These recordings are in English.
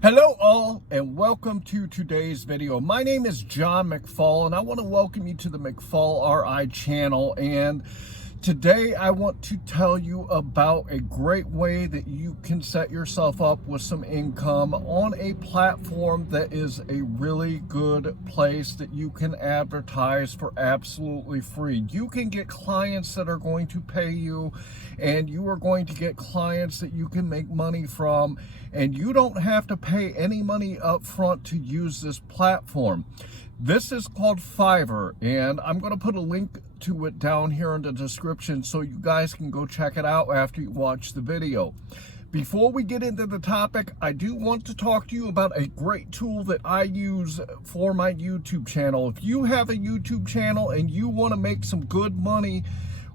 Hello all and welcome to today's video. My name is John McFall and I want to welcome you to the McFallRI channel, and today I want to tell you about a great way that you can set yourself up with some income on a platform that is a really good place that you can advertise for absolutely free. You can get clients that are going to pay you, and you are going to get clients that you can make money from, and you don't have to pay any money up front to use this platform. This is called Fiverr, and I'm going to put a link to it down here in the description so you guys can go check it out after you watch the video. Before we get into the topic, I do want to talk to you about a great tool that I use for my YouTube channel. If you have a YouTube channel and you want to make some good money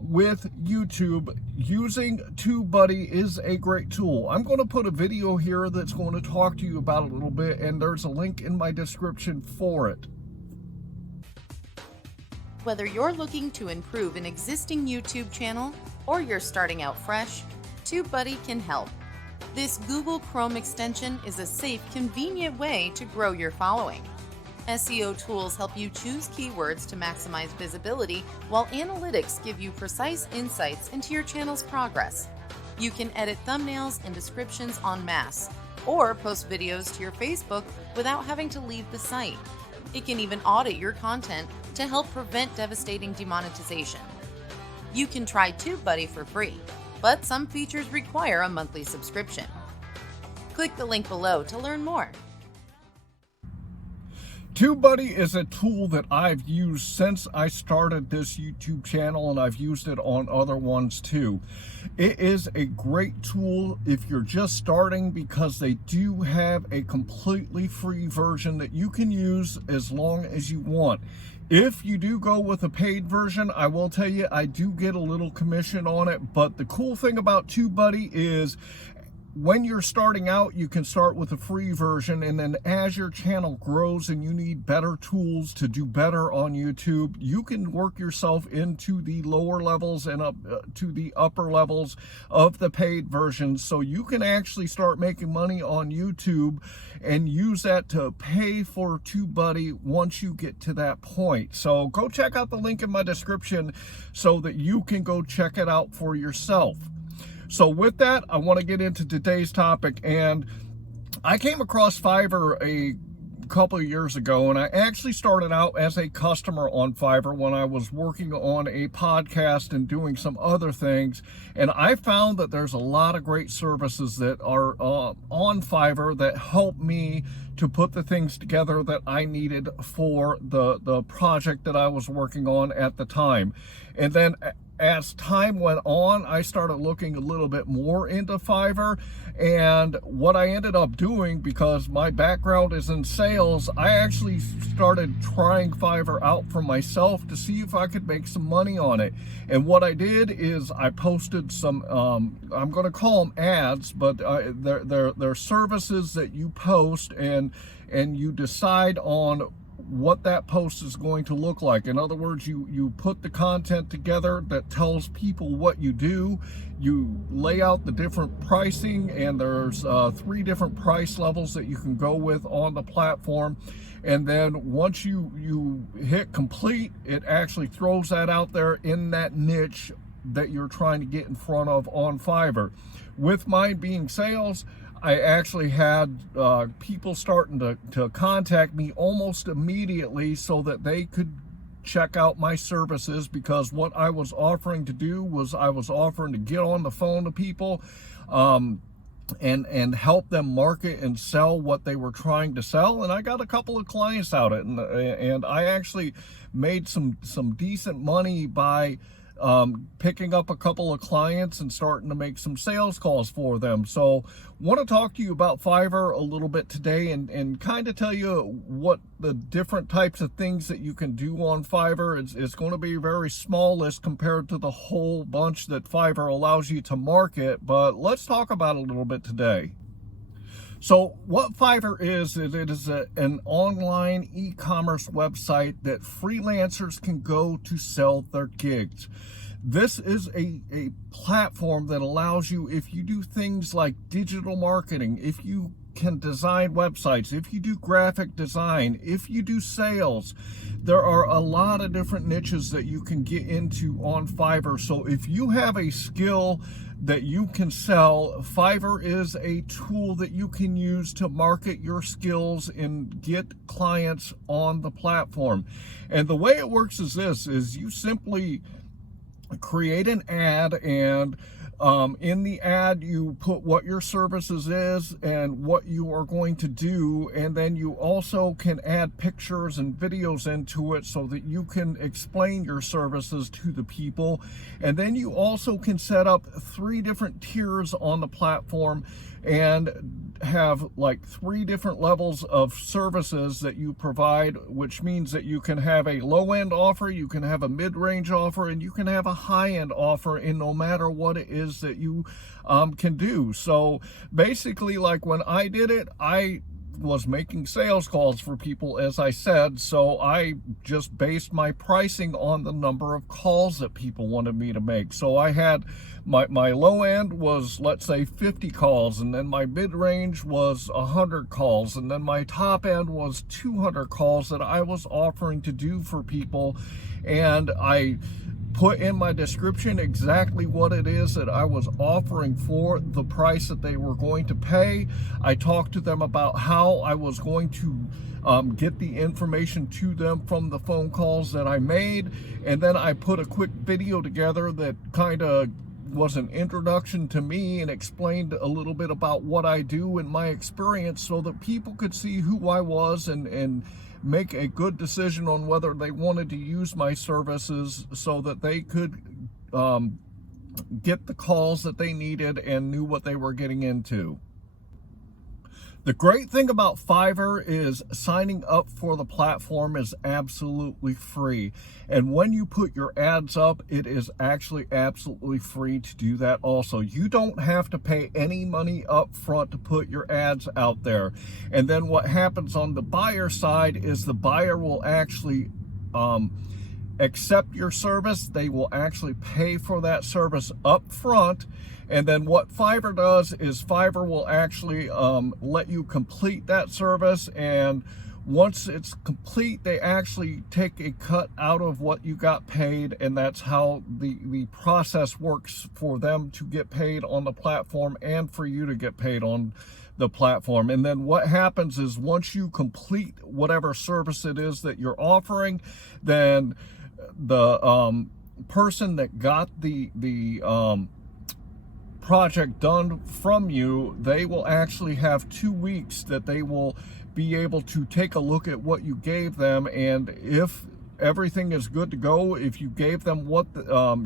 with YouTube, using TubeBuddy is a great tool. I'm going to put a video here that's going to talk to you about it a little bit, and there's a link in my description for it. Whether you're looking to improve an existing YouTube channel or you're starting out fresh, TubeBuddy can help. This Google Chrome extension is a safe, convenient way to grow your following. SEO tools help you choose keywords to maximize visibility, while analytics give you precise insights into your channel's progress. You can edit thumbnails and descriptions en masse, or post videos to your Facebook without having to leave the site. It can even audit your content to help prevent devastating demonetization. You can try TubeBuddy for free, but some features require a monthly subscription. Click the link below to learn more. TubeBuddy is a tool that I've used since I started this YouTube channel, and I've used it on other ones too. It is a great tool if you're just starting, because they do have a completely free version that you can use as long as you want. If you do go with a paid version, I will tell you I do get a little commission on it, but the cool thing about TubeBuddy is when you're starting out, you can start with a free version, and then as your channel grows and you need better tools to do better on YouTube, you can work yourself into the lower levels and up to the upper levels of the paid version, so you can actually start making money on YouTube and use that to pay for TubeBuddy once you get to that point. So go check out the link in my description so that you can go check it out for yourself. So with that, I want to get into today's topic, and I came across Fiverr a couple of years ago, and I actually started out as a customer on Fiverr when I was working on a podcast and doing some other things, and I found that there's a lot of great services that are on Fiverr that help me to put the things together that I needed for the project that I was working on at the time. And then as time went on, I started looking a little bit more into Fiverr, and what I ended up doing, because my background is in sales, I actually started trying Fiverr out for myself to see if I could make some money on it. And what I did is I posted some, I'm going to call them ads, but they're services that you post, and you decide on what that post is going to look like. In other words, you put the content together that tells people what you do. You lay out the different pricing, and there's 3 different price levels that you can go with on the platform. And then once you hit complete, it actually throws that out there in that niche that you're trying to get in front of on Fiverr. With mine being sales, I actually had people starting to contact me almost immediately so that they could check out my services, because what I was offering to do was I was offering to get on the phone to people and help them market and sell what they were trying to sell. And I got a couple of clients out of it, and I actually made some decent money by picking up a couple of clients and starting to make some sales calls for them. So want to talk to you about Fiverr a little bit today, and kind of tell you what the different types of things that you can do on Fiverr. It's going to be a very small list compared to the whole bunch that Fiverr allows you to market, but let's talk about it a little bit today. So what Fiverr is it is an online e-commerce website that freelancers can go to sell their gigs. This is a platform that allows you, if you do things like digital marketing, if you can design websites, if you do graphic design, if you do sales, there are a lot of different niches that you can get into on Fiverr. So if you have a skill that you can sell, Fiverr is a tool that you can use to market your skills and get clients on the platform. And the way it works is this, is you simply create an ad, and in the ad you put what your services is and what you are going to do, and then you also can add pictures and videos into it so that you can explain your services to the people. And then you also can set up 3 different tiers on the platform and have like 3 different levels of services that you provide, which means that you can have a low-end offer, you can have a mid-range offer, and you can have a high-end offer, in no matter what it is that you can do. So basically, like when I did it, I was making sales calls for people, as I said, so I just based my pricing on the number of calls that people wanted me to make. So I had my low end was, let's say, 50 calls, and then my mid-range was 100 calls, and then my top end was 200 calls that I was offering to do for people. And I put in my description exactly what it is that I was offering for the price that they were going to pay. I talked to them about how I was going to get the information to them from the phone calls that I made, and then I put a quick video together that kind of was an introduction to me and explained a little bit about what I do and my experience, so that people could see who I was and make a good decision on whether they wanted to use my services, so that they could get the calls that they needed and knew what they were getting into. The great thing about Fiverr is signing up for the platform is absolutely free. And when you put your ads up, it is actually absolutely free to do that also. You don't have to pay any money up front to put your ads out there. And then what happens on the buyer side is the buyer will actually accept your service. They will actually pay for that service up front. And then what Fiverr does is Fiverr will actually let you complete that service, and once it's complete, they actually take a cut out of what you got paid, and that's how the process works for them to get paid on the platform and for you to get paid on the platform. And then what happens is, once you complete whatever service it is that you're offering, then the person that got the project done from you, they will actually have 2 weeks that they will be able to take a look at what you gave them, and if everything is good to go, if you gave them what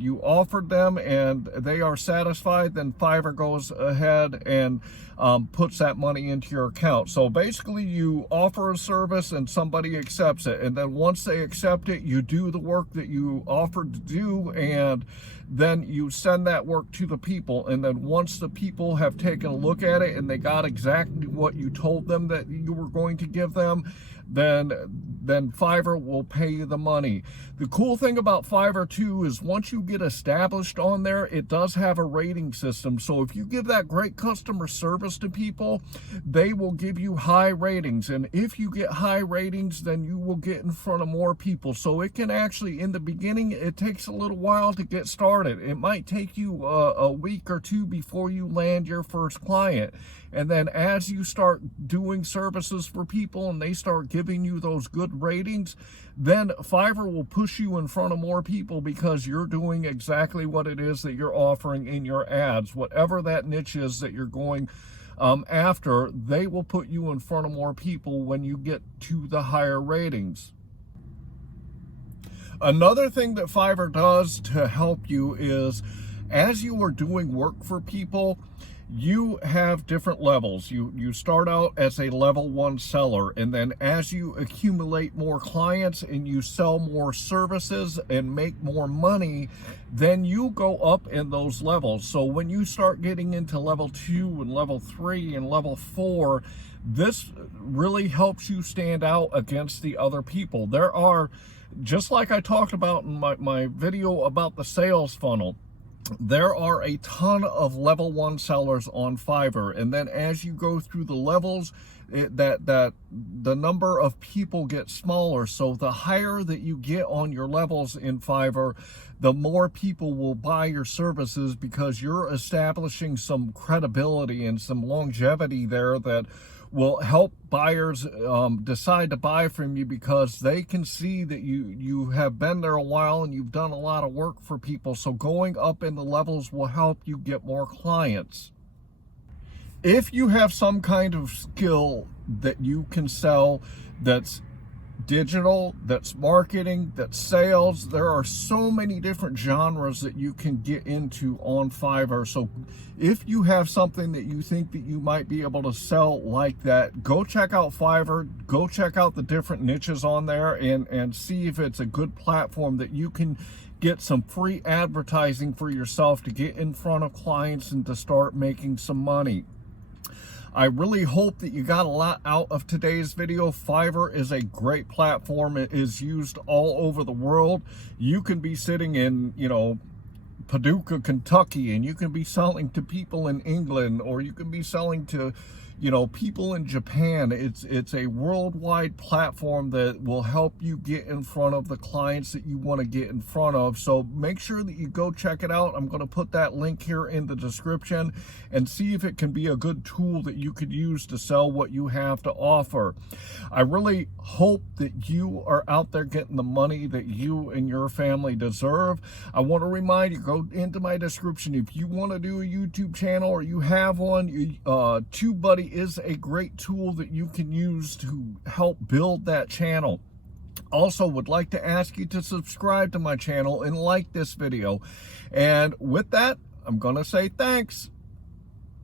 you offered them and they are satisfied, then Fiverr goes ahead and puts that money into your account. So basically, you offer a service and somebody accepts it, and then once they accept it, you do the work that you offered to do, and then you send that work to the people. And then once the people have taken a look at it and they got exactly what you told them that you were going to give them, then Fiverr will pay you the money. The cool thing about Fiverr too is, once you get established on there, it does have a rating system. So if you give that great customer service to people, they will give you high ratings. And if you get high ratings, then you will get in front of more people. So it can actually, in the beginning, it takes a little while to get started. It might take you a week or 2 before you land your first client. And then as you start doing services for people and they start giving you those good ratings, then Fiverr will push you in front of more people, because you're doing exactly what it is that you're offering in your ads. Whatever that niche is that you're going after, they will put you in front of more people when you get to the higher ratings. Another thing that Fiverr does to help you is, as you are doing work for people, you have different levels. You start out as a level 1 seller, and then as you accumulate more clients and you sell more services and make more money, then you go up in those levels. So when you start getting into level 2 and level 3 and level 4, this really helps you stand out against the other people. There are, just like I talked about in my video about the sales funnel, there are a ton of level 1 sellers on Fiverr, and then as you go through the levels, the number of people gets smaller. So the higher that you get on your levels in Fiverr, the more people will buy your services, because you're establishing some credibility and some longevity there that will help buyers decide to buy from you, because they can see that you have been there a while and you've done a lot of work for people. So going up in the levels will help you get more clients. If you have some kind of skill that you can sell, that's digital, that's marketing, that's sales, there are so many different genres that you can get into on Fiverr. So if you have something that you think that you might be able to sell like that, go check out Fiverr, go check out the different niches on there, and see if it's a good platform that you can get some free advertising for yourself to get in front of clients and to start making some money. I really hope that you got a lot out of today's video. Fiverr is a great platform. It is used all over the world. You can be sitting in, Paducah, Kentucky, and you can be selling to people in England, or you can be selling to, people in Japan. It's a worldwide platform that will help you get in front of the clients that you want to get in front of. So make sure that you go check it out. I'm going to put that link here in the description, and see if it can be a good tool that you could use to sell what you have to offer. I really hope that you are out there getting the money that you and your family deserve. I want to remind you, go into my description. If you want to do a YouTube channel, or you have one, TubeBuddy is a great tool that you can use to help build that channel. Also, would like to ask you to subscribe to my channel and like this video. And with that, I'm going to say thanks.